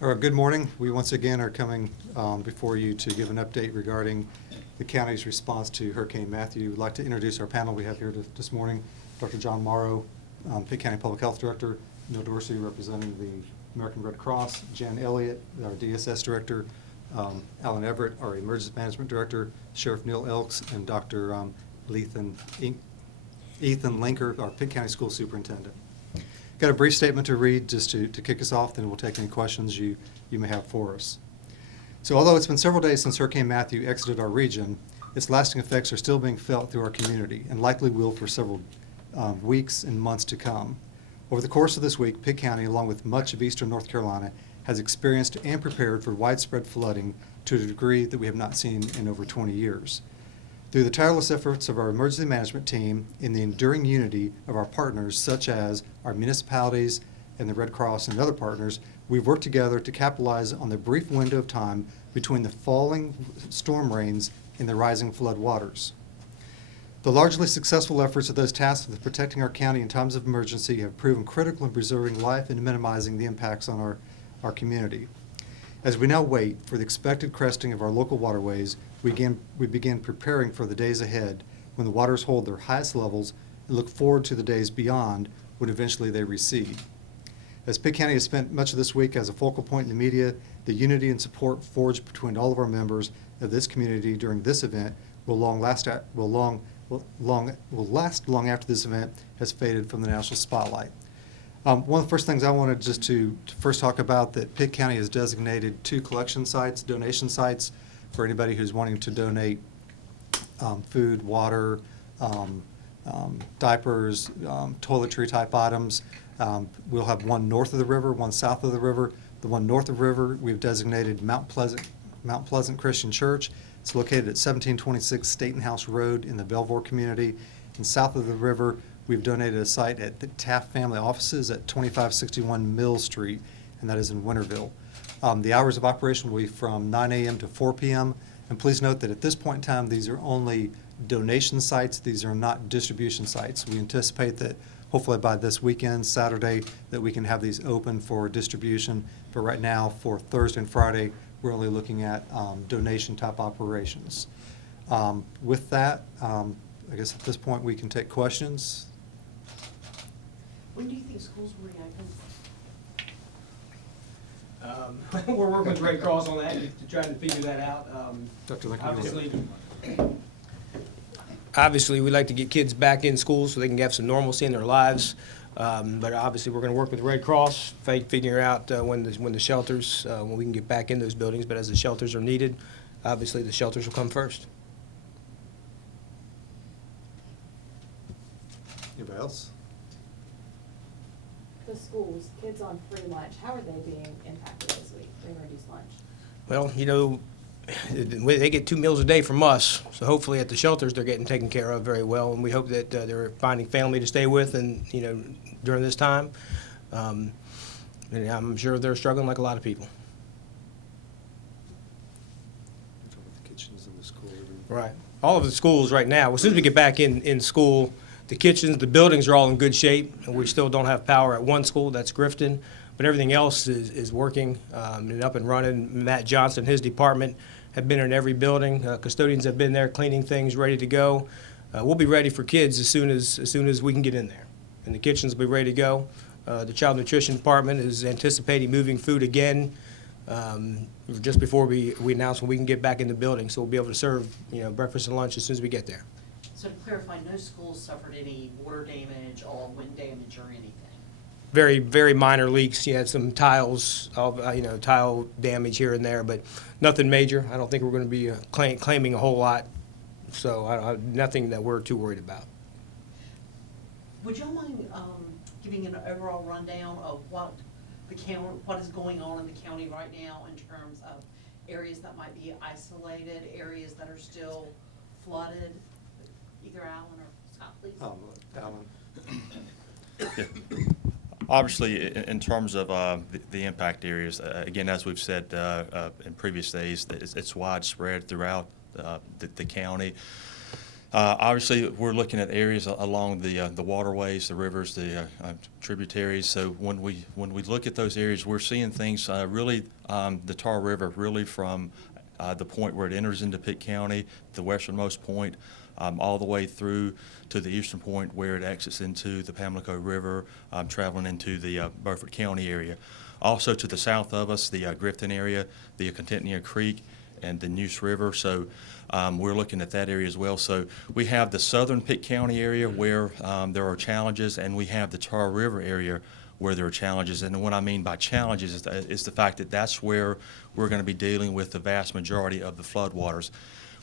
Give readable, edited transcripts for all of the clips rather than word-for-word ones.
Good morning. We once again are coming before you to give an update regarding the county's response to Hurricane Mathew. We'd like to introduce our panel we have here this morning. Dr. John Morrow, Pitt County Public Health Director, Neil Dorsey representing the American Red Cross, Jan Elliott, our DSS Director, Alan Everett, our Emergency Management Director, Sheriff Neil Elks, and Dr. Ethan Linker, our Pitt County School Superintendent. Got a brief statement to read just to kick us off, then we'll take any questions you may have for us. So although it's been several days since Hurricane Mathew exited our region, its lasting effects are still being felt through our community and likely will for several weeks and months to come. Over the course of this week, Pitt County, along with much of eastern North Carolina, has experienced and prepared for widespread flooding to a degree that we have not seen in over 20 years. Through the tireless efforts of our emergency management team and the enduring unity of our partners, such as our municipalities and the Red Cross and other partners, we've worked together to capitalize on the brief window of time between the falling storm rains and the rising flood waters. The largely successful efforts of those tasked with protecting our county in times of emergency have proven critical in preserving life and minimizing the impacts on our community. As we now wait for the expected cresting of our local waterways, we begin preparing for the days ahead when the waters hold their highest levels and look forward to the days beyond when eventually they recede. As Pitt County has spent much of this week as a focal point in the media, the unity and support forged between all of our members of this community during this event will last long after this event has faded from the national spotlight. One of the first things I wanted just to first talk about that Pitt County has designated 2 collection sites, donation sites, for anybody who's wanting to donate food, water, diapers, toiletry type items. We'll have one north of the river, one south of the river. The one north of the river we've designated Mount Pleasant Christian Church. It's located at 1726 Staten House Road in the Belvoir community. And south of the river, we've donated a site at the Taft Family Offices at 2561 Mill Street, and that is in Winterville. The hours of operation will be from 9 a.m. to 4 p.m. And please note that at this point in time, these are only donation sites. These are not distribution sites. We anticipate that hopefully by this weekend, Saturday, that we can have these open for distribution. But right now, for Thursday and Friday, we're only looking at donation type operations. With that, I guess at this point we can take questions. When do you think schools will reopen? We're working with Red Cross on that to try to figure that out. Dr. Lincoln, Obviously, we like to get kids back in school so they can have some normalcy in their lives. But obviously, we're going to work with Red Cross, figuring out when the shelters, when we can get back in those buildings. But as the shelters are needed, obviously the shelters will come first. Anybody else? The schools, kids on free lunch, how are they being impacted this week? They reduced lunch. Well, you know, they get 2 meals a day from us, so hopefully at the shelters they're getting taken care of very well, and we hope that they're finding family to stay with, and you know, during this time, and I'm sure they're struggling like a lot of people. The kitchens in the school. Right. All of the schools right now, as soon as we get back in school, the kitchens, the buildings are all in good shape, and we still don't have power at one school, that's Grifton, but everything else is working and up and running. Matt Johnson, his department, have been in every building. Custodians have been there cleaning things, ready to go. We'll be ready for kids as soon as we can get in there. And the kitchens will be ready to go. The child nutrition department is anticipating moving food again just before we announce when we can get back in the building. So we'll be able to serve breakfast and lunch as soon as we get there. So to clarify, no schools suffered any water damage or wind damage or anything? Very, very minor leaks. You had some tiles, tile damage here and there, but nothing major. I don't think we're going to be claiming a whole lot, so nothing that we're too worried about. Would y'all mind giving an overall rundown of what is going on in the county right now in terms of areas that might be isolated, areas that are still flooded? Either Alan or Scott, please. Alan. Yeah. Obviously, in terms of the impact areas, again, as we've said in previous days, it's widespread throughout the county. Obviously, we're looking at areas along the waterways, the rivers, the tributaries. So when we look at those areas, we're seeing things really the Tar River really from the point where it enters into Pitt County, the westernmost point, all the way through to the eastern point where it exits into the Pamlico River, traveling into the Beaufort County area. Also to the south of us, the Grifton area, the Contentnia Creek, and the Neuse River. So we're looking at that area as well. So we have the southern Pitt County area where there are challenges, and we have the Tar River area where there are challenges. And what I mean by challenges is the fact that that's where we're going to be dealing with the vast majority of the floodwaters.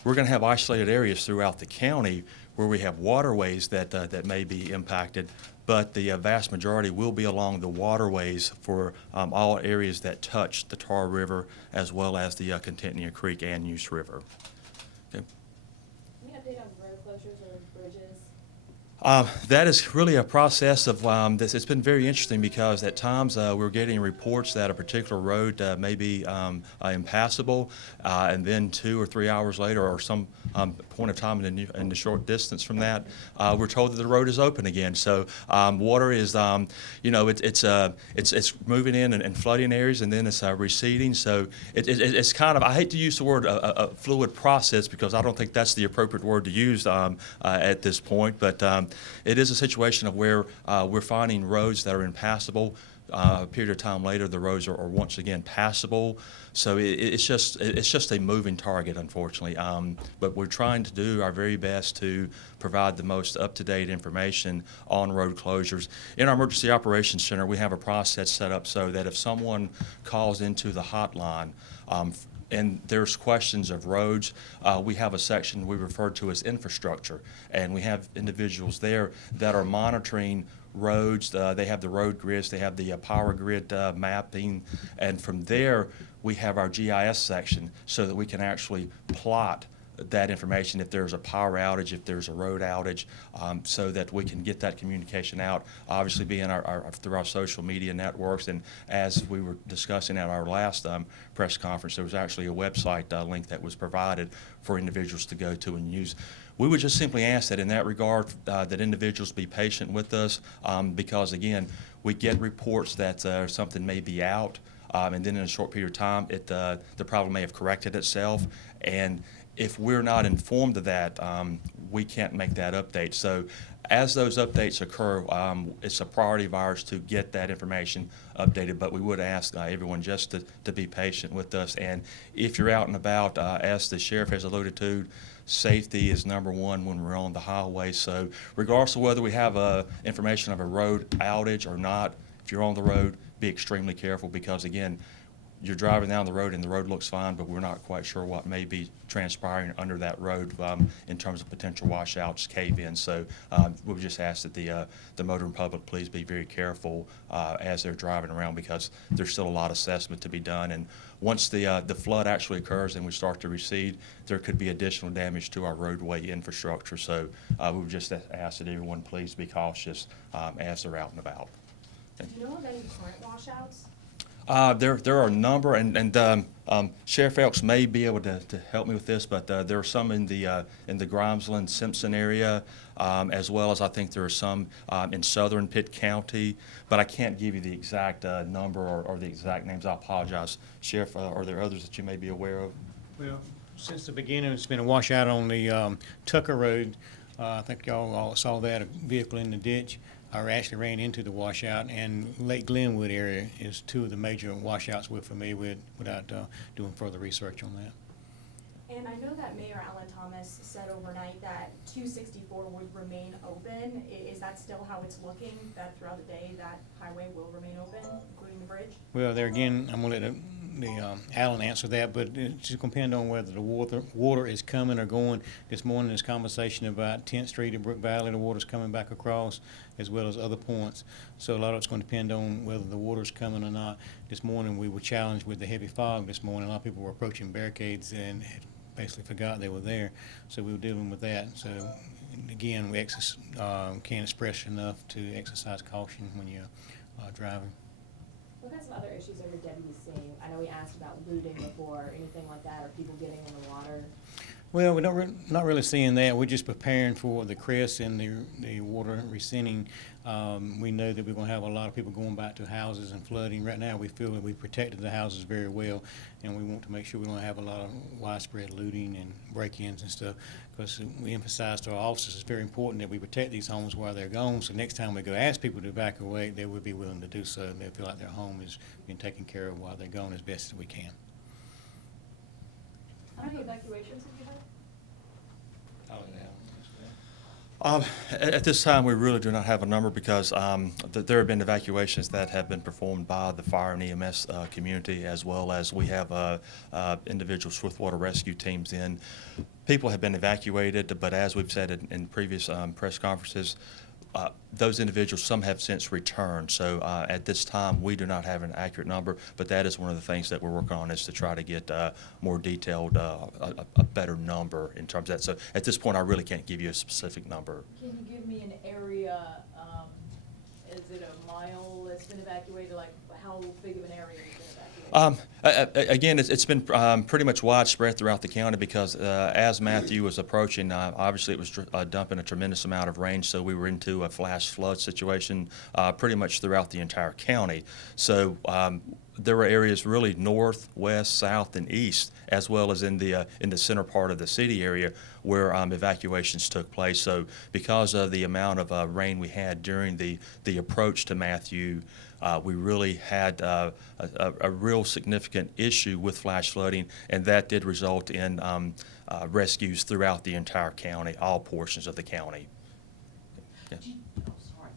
We're going to have isolated areas throughout the county where we have waterways that may be impacted, but the vast majority will be along the waterways for all areas that touch the Tar River as well as the Contentnia Creek and Neuse River. Okay. Any update on road closures or bridges? That is really a process of this. It's been very interesting because at times we're getting reports that a particular road may be impassable, and then 2 or 3 hours later, or some point of time in the short distance from that, we're told that the road is open again. So water is, it's moving in and flooding areas, and then it's receding. So it's kind of, I hate to use the word a fluid process because I don't think that's the appropriate word to use at this point, but it is a situation of where we're finding roads that are impassable. A period of time later, the roads are once again passable. So it's just a moving target, unfortunately. But we're trying to do our very best to provide the most up-to-date information on road closures. In our Emergency Operations Center, we have a process set up so that if someone calls into the hotline, and there's questions of roads, we have a section we refer to as infrastructure, and we have individuals there that are monitoring roads. They have the road grids, they have the power grid mapping, and from there we have our GIS section so that we can actually plot that information if there's a power outage, if there's a road outage, so that we can get that communication out, obviously being through our social media networks. And as we were discussing at our last press conference, there was actually a website link that was provided for individuals to go to and use. We would just simply ask that in that regard that individuals be patient with us because, again, we get reports that something may be out, and then in a short period of time the problem may have corrected itself, and if we're not informed of that, we can't make that update. So as those updates occur, it's a priority of ours to get that information updated, but we would ask everyone just to be patient with us. And if you're out and about, as the sheriff has alluded to, safety is number one when we're on the highway. So regardless of whether we have information of a road outage or not, if you're on the road, be extremely careful because, again, you're driving down the road and the road looks fine, but we're not quite sure what may be transpiring under that road in terms of potential washouts, cave-ins. So we would just ask that the motoring public please be very careful as they're driving around because there's still a lot of assessment to be done. And once the flood actually occurs and we start to recede, there could be additional damage to our roadway infrastructure. So we would just ask that everyone please be cautious as they're out and about. Do you know of any current washouts? There are a number, and Sheriff Elks may be able to help me with this, but there are some in the Grimesland, Simpson area, as well as I think there are some in southern Pitt County, but I can't give you the exact number or the exact names. I apologize. Sheriff, are there others that you may be aware of? Well, since the beginning, it's been a washout on the Tucker Road. I think y'all all saw that, a vehicle in the ditch. Or actually ran into the washout, and Lake Glenwood area is two of the major washouts we're familiar with without doing further research on that. And I know that Mayor Alan Thomas said overnight that 264 would remain open. Is that still how it's looking, that throughout the day that highway will remain open, including the bridge? Well, there again, I'm going to let Alan answer that, but it's going to depend on whether the water is coming or going. This morning, there's conversation about 10th Street and Brook Valley, the water's coming back across, as well as other points. So a lot of it's going to depend on whether the water's coming or not. This morning, we were challenged with the heavy fog this morning. A lot of people were approaching barricades and had basically forgot they were there. So we were dealing with that. So again, we can't express enough to exercise caution when you're driving. What kinds of other issues are your deputies seeing? I know we asked about looting before, anything like that, or people getting in the water? Well, we don't not really seeing that. We're just preparing for the crest and the water receding. We know that we're going to have a lot of people going back to houses and flooding. Right now, we feel that we protected the houses very well, and we want to make sure we don't have a lot of widespread looting and break-ins and stuff, because we emphasize to our officers it's very important that we protect these homes while they're gone, so next time we go ask people to evacuate, they will be willing to do so, and they feel like their home is being taken care of while they're gone as best as we can. How many evacuations have you had? At this time, we really do not have a number because there have been evacuations that have been performed by the fire and EMS community, as well as we have individual swiftwater rescue teams in. People have been evacuated, but as we've said in previous press conferences, those individuals, some have since returned. So at this time, we do not have an accurate number, but that is one of the things that we're working on, is to try to get more detailed, a better number in terms of that. So at this point, I really can't give you a specific number. Can you give me an area, is it a mile that's been evacuated, like how big of an area has been evacuated? Again, it's been pretty much widespread throughout the county because as Matthew was approaching, obviously it was dumping a tremendous amount of rain, so we were into a flash flood situation pretty much throughout the entire county. So there were areas really north, west, south, and east, as well as in the center part of the city area where evacuations took place. So because of the amount of rain we had during the approach to Mathew, we really had a real significant issue with flash flooding, and that did result in rescues throughout the entire county, all portions of the county. Yeah. Oh, sorry.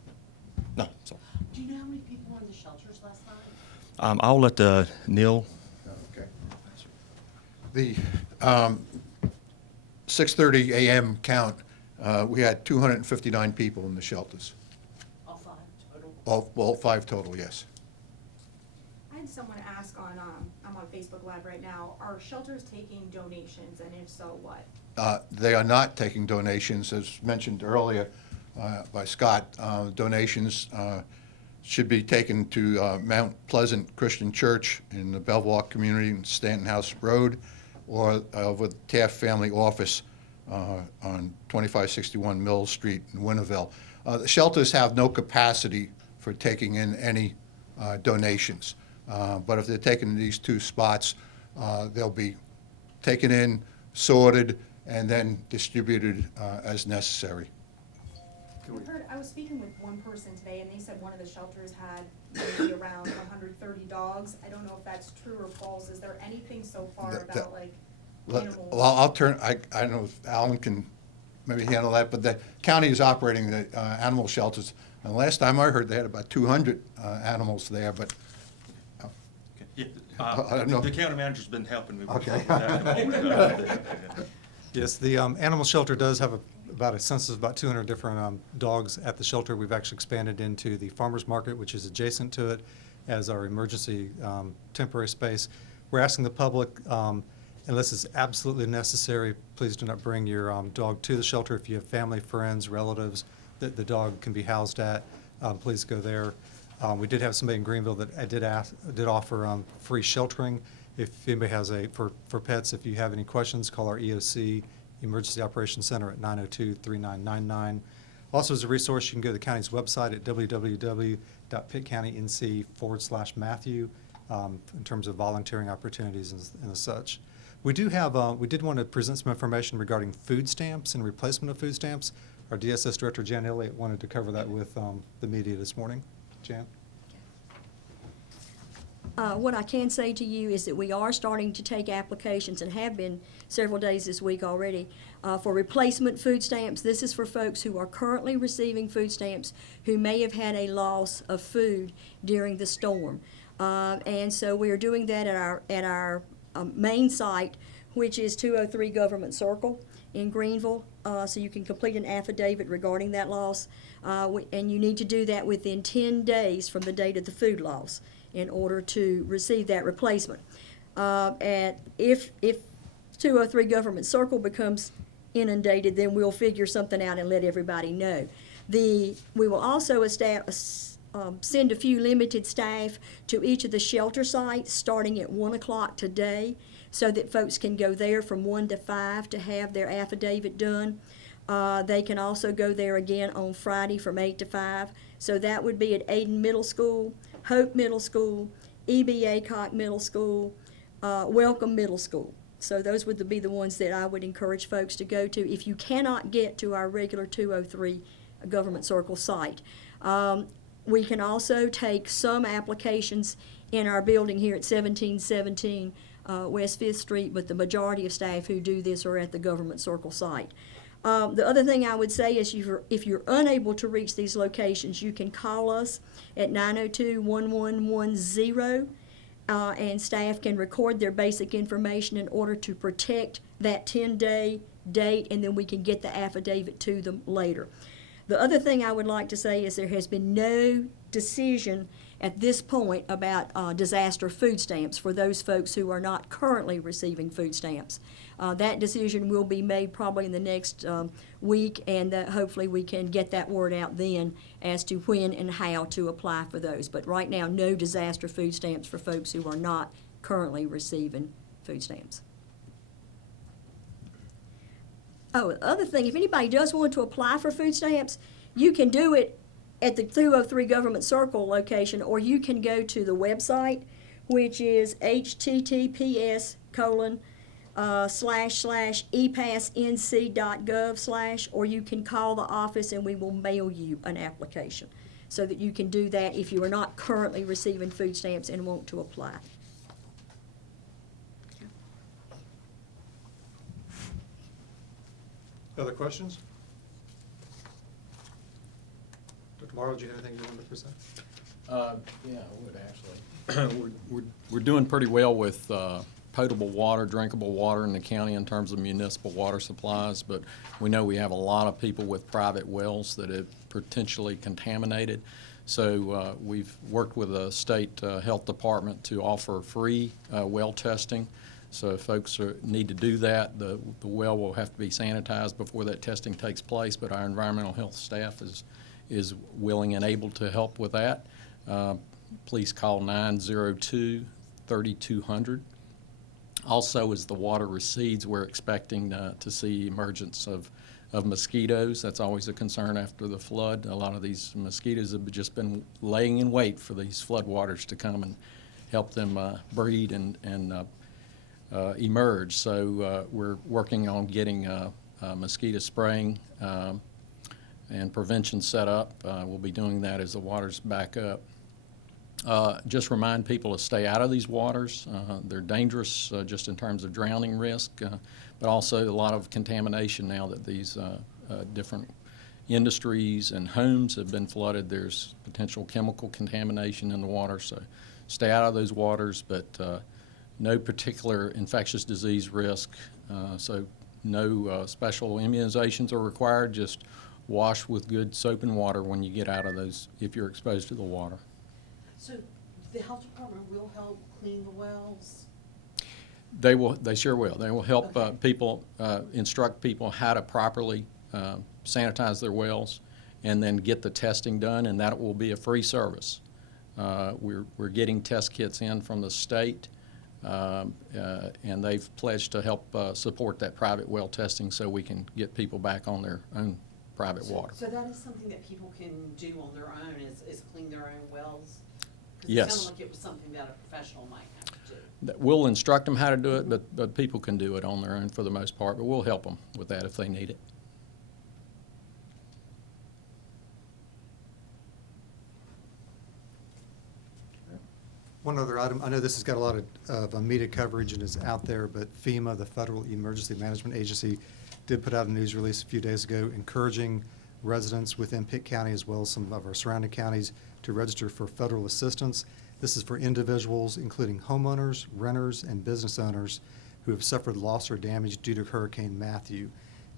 No, sorry. Do you know how many people were in the shelters last night? I'll let Neil. Okay. The 6:30 a.m. count, we had 259 people in the shelters. All five total? All 5 total, yes. I had someone ask on, I'm on Facebook Live right now, are shelters taking donations, and if so, what? They are not taking donations, as mentioned earlier by Scott. Donations should be taken to Mount Pleasant Christian Church in the Belvoir community in Stanton House Road, or with Taft Family Office on 2561 Mill Street in Winterville. The shelters have no capacity for taking in any donations, but if they're taken in these 2 spots, they'll be taken in, sorted, and then distributed as necessary. I was speaking with one person today, and they said one of the shelters had maybe around 130 dogs. I don't know if that's true or false. Is there anything so far about, like, animals? Well, I don't know if Alan can maybe handle that, but the county is operating the animal shelters. And last time I heard, they had about 200 animals there, but Yeah, I don't know. The county manager's been helping me with Okay. that. Yes, the animal shelter does have about a census of about 200 different dogs at the shelter. We've actually expanded into the farmer's market, which is adjacent to it, as our emergency temporary space. We're asking the public, unless it's absolutely necessary, please do not bring your dog to the shelter. If you have family, friends, relatives that the dog can be housed at, please go there. We did have somebody in Greenville that did offer free sheltering. If anybody has for pets, if you have any questions, call our EOC, Emergency Operations Center, at 902-3999. Also, as a resource, you can go to the county's website at www.pittcountync./Mathew in terms of volunteering opportunities and such. We did want to present some information regarding food stamps and replacement of food stamps. Our DSS Director, Jan Elliott, wanted to cover that with the media this morning. Jan? What I can say to you is that we are starting to take applications, and have been several days this week already, for replacement food stamps. This is for folks who are currently receiving food stamps who may have had a loss of food during the storm. And so we are doing that at our main site, which is 203 Government Circle in Greenville. So you can complete an affidavit regarding that loss. And you need to do that within 10 days from the date of the food loss in order to receive that replacement. And if 203 Government Circle becomes inundated, then we'll figure something out and let everybody know. We will also send a few limited staff to each of the shelter sites starting at 1 o'clock today so that folks can go there from 1 to 5 to have their affidavit done. They can also go there again on Friday from 8 to 5. So that would be at Aiden Middle School, Hope Middle School, E.B. Aycock Middle School, Welcome Middle School. So those would be the ones that I would encourage folks to go to if you cannot get to our regular 203 Government Circle site. We can also take some applications in our building here at 1717 West 5th Street, but the majority of staff who do this are at the Government Circle site. The other thing I would say is if you're unable to reach these locations, you can call us at 902-1110, and staff can record their basic information in order to protect that 10-day date, and then we can get the affidavit to them later. The other thing I would like to say is there has been no decision at this point about disaster food stamps for those folks who are not currently receiving food stamps. That decision will be made probably in the next week, and hopefully we can get that word out then as to when and how to apply for those. But right now, no disaster food stamps for folks who are not currently receiving food stamps. Oh, the other thing, if anybody does want to apply for food stamps, you can do it at the 203 Government Circle location, or you can go to the website, which is https://epassnc.gov/ or you can call the office and we will mail you an application so that you can do that if you are not currently receiving food stamps and want to apply. Other questions? Dr. Morrow, do you have anything you wanted to present? Yeah, I would actually. We're doing pretty well with potable water, drinkable water in the county in terms of municipal water supplies, but we know we have a lot of people with private wells that have potentially contaminated. So we've worked with the state health department to offer free well testing. So if folks need to do that, the well will have to be sanitized before that testing takes place, but our environmental health staff is willing and able to help with that. Please call 902-3200. Also, as the water recedes, we're expecting to see emergence of mosquitoes. That's always a concern after the flood. A lot of these mosquitoes have just been laying in wait for these floodwaters to come and help them breed and emerge. So we're working on getting mosquito spraying and prevention set up. We'll be doing that as the waters back up. Just remind people to stay out of these waters. They're dangerous just in terms of drowning risk, but also a lot of contamination now that these different industries and homes have been flooded. There's potential chemical contamination in the water, so stay out of those waters, but no particular infectious disease risk, so no special immunizations are required. Just wash with good soap and water when you get out of those if you're exposed to the water. So the health department will help clean the wells? They will. They sure will. They will help Okay. people, instruct people how to properly sanitize their wells and then get the testing done, and that will be a free service. We're getting test kits in from the state, and they've pledged to help support that private well testing so we can get people back on their own private water. So that is something that people can do on their own, is clean their own wells? 'Cause Yes. it sounded like it was something that a professional might have to do. We'll instruct them how to do it, but people can do it on their own for the most part, but we'll help them with that if they need it. One other item, I know this has got a lot of media coverage and is out there, but FEMA, the Federal Emergency Management Agency, did put out a news release a few days ago encouraging residents within Pitt County as well as some of our surrounding counties to register for federal assistance. This is for individuals, including homeowners, renters, and business owners who have suffered loss or damage due to Hurricane Mathew.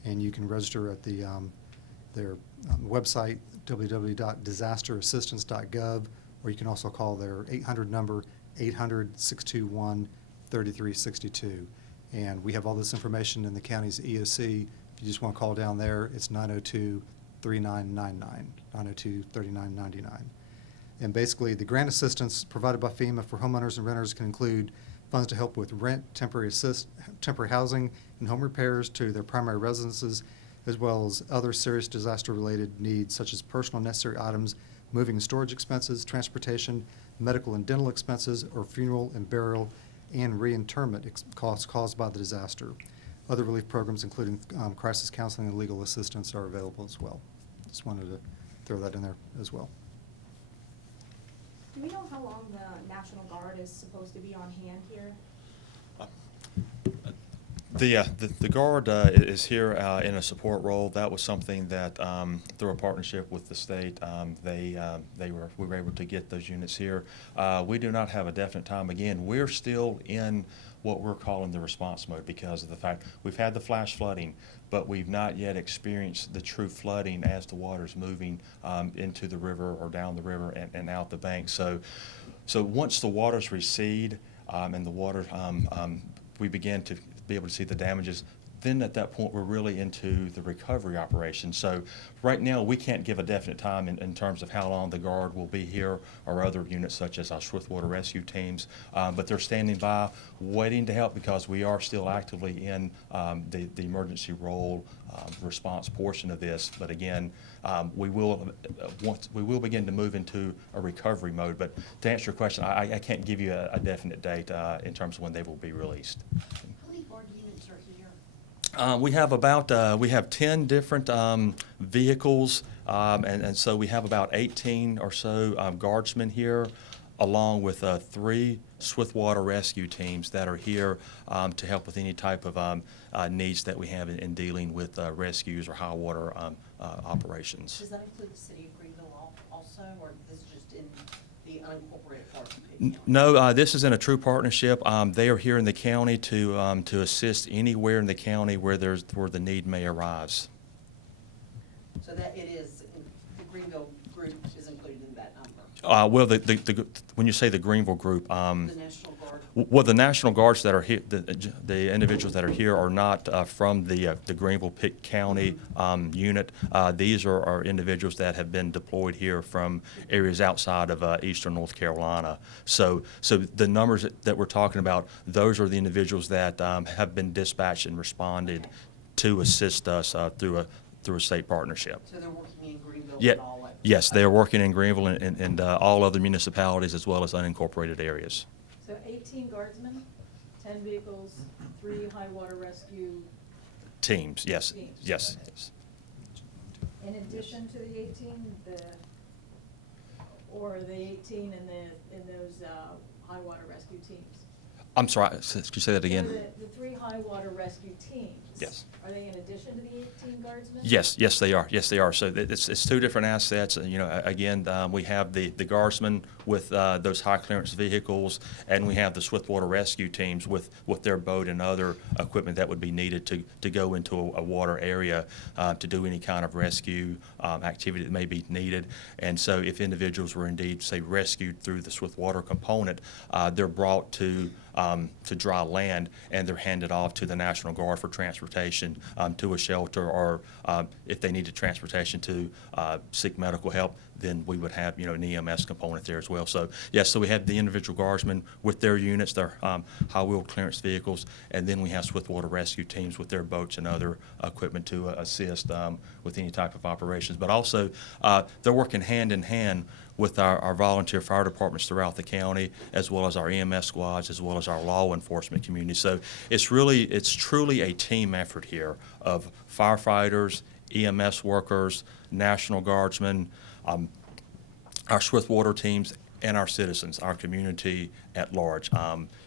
And you can register at their website, www.disasterassistance.gov, or you can also call their 800 number, 800-621-3362. And we have all this information in the county's EOC. If you just want to call down there, it's 902-3999, 902-3999. And basically, the grant assistance provided by FEMA for homeowners and renters can include funds to help with rent, temporary housing, and home repairs to their primary residences, as well as other serious disaster-related needs such as personal necessary items, moving and storage expenses, transportation, medical and dental expenses, or funeral and burial and reinterment costs caused by the disaster. Other relief programs, including crisis counseling and legal assistance, are available as well. Just wanted to throw that in there as well. Do we know how long the National Guard is supposed to be on hand here? The Guard is here in a support role. That was something that, through a partnership with the state, we were able to get those units here. We do not have a definite time. Again, we're still in what we're calling the response mode because of the fact we've had the flash flooding, but we've not yet experienced the true flooding as the water's moving into the river or down the river and out the bank. So once the waters recede and the water, we begin to be able to see the damages, then at that point we're really into the recovery operation. So right now we can't give a definite time in terms of how long the Guard will be here or other units such as our swiftwater rescue teams, but they're standing by waiting to help because we are still actively in the emergency role response portion of this. But again, we will begin to move into a recovery mode. But to answer your question, I can't give you a definite date in terms of when they will be released. We have 10 different vehicles, and so we have about 18 or so guardsmen here, along with 3 swiftwater rescue teams that are here to help with any type of needs that we have in dealing with rescues or high water operations. Does that include the city of Greenville also, or this is just in the unincorporated part of Pitt County? No, this is in a true partnership. They are here in the county to assist anywhere in the county where the need may arise. So that it is, the Greenville group is included in that number? Well, when you say the Greenville group, The National Guard? well, the National Guards that are here, the individuals that are here are not from the Greenville Pitt County unit. These are individuals that have been deployed here from areas outside of eastern North Carolina. So the numbers that we're talking about, those are the individuals that have been dispatched and responded to assist us through a state partnership. So they're working in Greenville Yeah, and all that? yes, they are working in Greenville and all other municipalities as well as unincorporated areas. So 18 guardsmen, 10 vehicles, 3 high water rescue. Teams, yes, Teams. yes. In addition to the 18, or the 18 in those high water rescue teams? I'm sorry, could you say that again? So the 3 high water rescue teams. Yes. Are they in addition to the 18 guardsmen? Yes, they are. Yes, they are. So it's 2 different assets. You know, again, we have the guardsmen with those high clearance vehicles, and we have the swiftwater rescue teams with their boat and other equipment that would be needed to go into a water area to do any kind of rescue activity that may be needed. And so if individuals were indeed, say, rescued through the swiftwater component, they're brought to dry land, and they're handed off to the National Guard for transportation to a shelter, or if they needed transportation to seek medical help, then we would have, you know, an EMS component there as well. So yes, so we have the individual guardsmen with their units, their high wheel clearance vehicles, and then we have swiftwater rescue teams with their boats and other equipment to assist with any type of operations. But also, they're working hand in hand with our volunteer fire departments throughout the county, as well as our EMS squads, as well as our law enforcement community. So it's truly a team effort here of firefighters, EMS workers, National Guardsmen, our swiftwater teams, and our citizens, our community at large.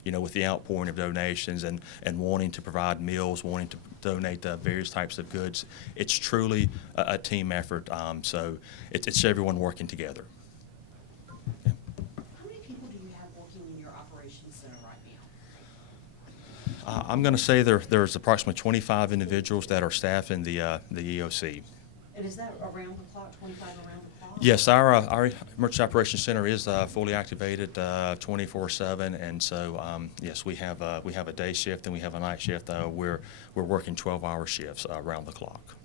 You know, with the outpouring of donations and wanting to provide meals, wanting to donate various types of goods, it's truly a team effort. So it's everyone working together. How many people do you have working in your operations center right now? I'm going to say there's approximately 25 individuals that are staffing the EOC. And is that around the clock, 25 around the clock? Yes, our Emergency Operations Center is fully activated 24/7, and so yes, we have a day shift and we have a night shift. We're working 12-hour shifts around the clock.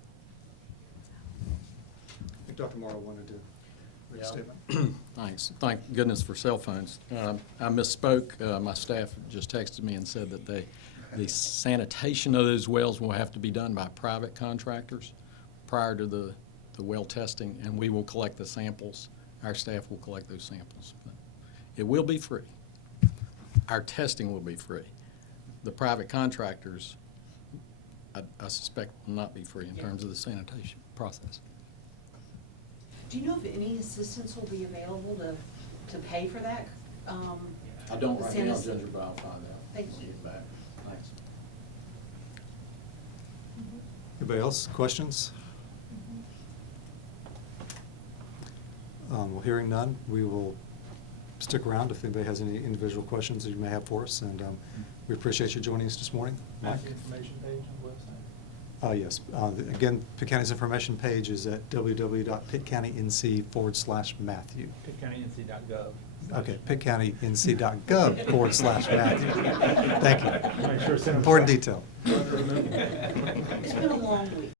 I think Dr. Morrow wanted to. brief statement. Thanks. Thank goodness for cell phones. I misspoke. My staff just texted me and said that the sanitation of those wells will have to be done by private contractors prior to the well testing, and we will collect the samples. Our staff will collect those samples. But it will be free. Our testing will be free. The private contractors, I suspect, will not be free in terms of the sanitation process. Do you know if any assistance will be available to pay for that? I don't the right now, sanis- Ginger, but I'll find out. Thank you. Get back. Thanks. Anybody else, questions? Well, hearing none, we will stick around if anybody has any individual questions that you may have for us, and we appreciate you joining us this morning. Mike? Information page on the website. Yes. Again, Pitt County's information page is at www.pittcountync/Mathew. PittCountyNC.gov. Okay, pittcountync.gov/Mathew. Thank you. Make sure it's in Important detail. It's been a long week.